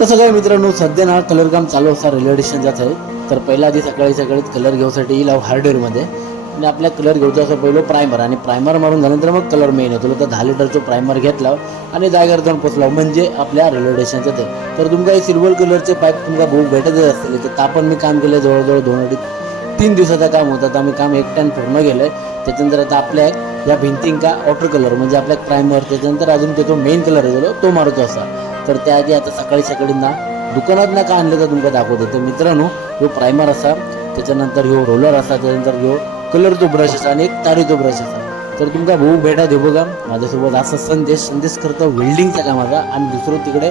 तसं काय मित्रांनो सध्या ना कलर काम चालू असता रेल्वे स्टेशन जात आहे तर पहिला आधी सकाळी सकाळीच कलर घेऊसाठी येईल हार्डवेअरमध्ये आणि आपल्या कलर घेऊचा असं पहिलं प्रायमर आणि प्रायमर मारून झाल्यानंतर मग कलर मेन येतो. तर दहा लिटरचं प्रायमर घेतला आणि जागेवर जाऊन पोचला हो. म्हणजे आपल्या रेल्वे स्टेशनच्या ते तर तुमका हे सिल्वर कलरचे पाईप तुमका बुक भेटतच असतील. तर तापण मी काम केलं जवळजवळ दोन अडीच तीन दिवसाचं काम होतं. तर आम्ही काम एकट्यानं पूर्ण केलं आहे त्याच्यानंतर आता आपल्या या भिंतींका वॉटर कलर म्हणजे आपल्या प्रायमर त्याच्यानंतर अजून त्याचा मेन कलर आहे तो मारतो असा. तर त्याआधी आता सकाळी सकाळी ना दुकानात ना का आणलं तर तुमका दाखवतो. तर मित्रांनो ह्यो प्रायमर असा त्याच्यानंतर ह्यो रोलर असा त्याच्यानंतर ह्यो कलरचो ब्रश असा आणि एक तारीचो ब्रश असा. तर तुमका भाऊ भेटा देऊ बघा. माझ्यासोबत असा संदेश संदेश करतो वेल्डिंगच्या कामाचा आणि दुसरं तिकडे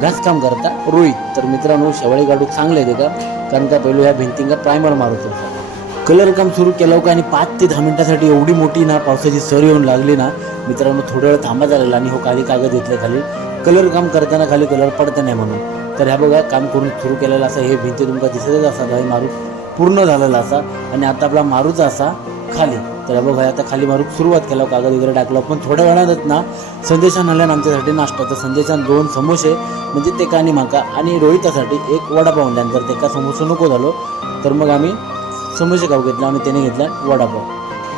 घासकाम करता रोहित तर मित्रांनो शेवाळी गाडू चांगले आहे ते का? कारण का पहिलं ह्या भिंतींका प्रायमर मारत होता. कलर काम सुरू केलं का आणि पाच ते दहा मिनिटासाठी एवढी मोठी ना पावसाची सर येऊन लागली ना मित्रांनो थोडं वेळ थांबा झालेला आणि हो काही कागद घेतले खाली कलर काम करताना खाली कलर पडत नाही म्हणून. तर ह्या बघा काम करून सुरू केलेलं असा हे भिंती तुमका दिसतच असा हे मारू पूर्ण झालेला असा. आणि आता आपला मारूचा असा खाली. तर ह्या बघा आता खाली मारूक सुरुवात केला कागद वगैरे टाकला. पण थोड्या वेळातच ना संदेशान आल्यानं आमच्यासाठी नाश्ता. तर संदेशान दोन समोसे म्हणजे ते आणि माका आणि रोहितासाठी एक वडापाव आणल्यान तर ते का समोसे नको झालो तर मग आम्ही समोसे खाऊ घेतला आणि त्याने घेतला वडापाव.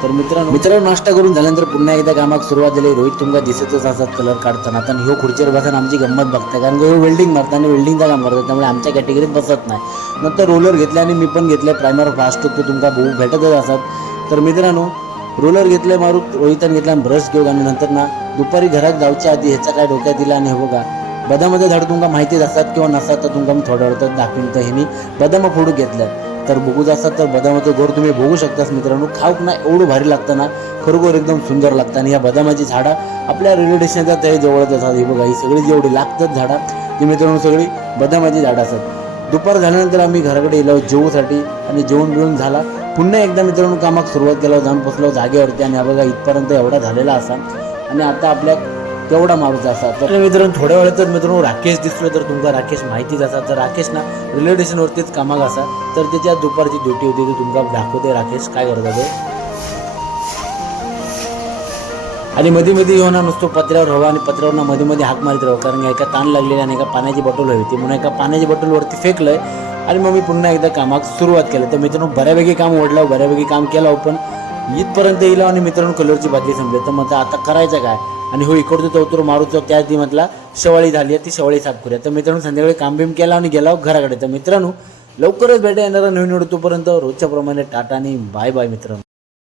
तर मित्रांनो मित्रांनो नाश्ता करून झाल्यानंतर पुन्हा एकदा कामाक सुरुवात झाली. रोहित तुमका दिसतच असतात कलर काढताना. तर ह्यो खुर्चीवर बसून आमची गंमत बघता. कारण ह्यो वेल्डिंग मारता आणि वेल्डिंगचं काम करतात त्यामुळे आमच्या कॅटेगरीत बसत नाही. नंतर रोलर घेतले आणि मी पण घेतले. प्रायमर फास्ट ते तुमका भाऊ भेटतच असतात तर मित्रांनो रोलर घेतले मारू रोहितान घेतला ब्रश घेऊ आणि नंतर ना दुपारी घरात जाऊच्या आधी ह्याचा काय डोक्यात दिला आणि हे बघा. बदामध्ये झाड तुमका माहितीच असतात किंवा नसतात तर तुमका मी थोड्या वेळात दाखवून. तर ह्यांनी बदाम फोडू घेतल्यात तर बघूच असतात तर बदामाचं गोर तुम्ही बघू शकताच मित्रांनो. खाऊक ना एवढं भारी लागतं ना. खरोखर एकदम सुंदर लागतं. आणि या बदामाची झाडं आपल्या रेल्वे स्टेशनच्या त्याही जवळच असतात. ही बघा ही सगळी जेवढी लागतात झाडं ती मित्रांनो सगळी बदामाची झाडं असतात. दुपार झाल्यानंतर आम्ही घराकडे गेलो जेवूसाठी आणि जेवण बिवून झाला. पुन्हा एकदा मित्रांनो कामाक सुरुवात केला जाऊन बसलो जागेवरती आणि हा बघा इथपर्यंत एवढा झालेला असा. आणि आता आपल्या तेवढा माणूस असा तर मित्रांनो थोड्या वेळात तर मित्रांनो राकेश दिसलो तर तुमका राकेश माहितीच असा तर राकेश ना रेल्वे स्टेशनवरतीच कामाक असा तर त्याच्या दुपारची ड्युटी होती ती तुमका दाखवते राकेश काय करत ते. आणि मध्ये मध्ये येऊन नुसतो पत्र्यावर हवा आणि पत्र्यावर मध्ये मध्ये हाक मारित राहू कारण एका ताण लागलेली आणि एका पाण्याची बॉटल हवी होती. म्हणून एका पाण्याची बॉटलवरती फेकलंय आणि मग मी पुन्हा एकदा कामाक सुरुवात केली. तर मित्रांनो बऱ्यापैकी काम ओढलं बऱ्यापैकी काम केलं पण इथपर्यंत येईल आणि मित्रांनो कलरची बादली संपली. तर मग आता करायचं काय? आणि हो इकडचं चौतूर मारूचं त्या ती म्हटला शेवाळी झाली आहे ती शेवाळी साफ करूया. तर मित्रांनो संध्याकाळी कामबीम केला आणि गेला हो घराकडे. तर मित्रांनो लवकरच भेटा येणारा नवीन व्हिडिओ तोपर्यंत रोजच्या प्रमाणे टाटा आणि बाय बाय मित्रांनो.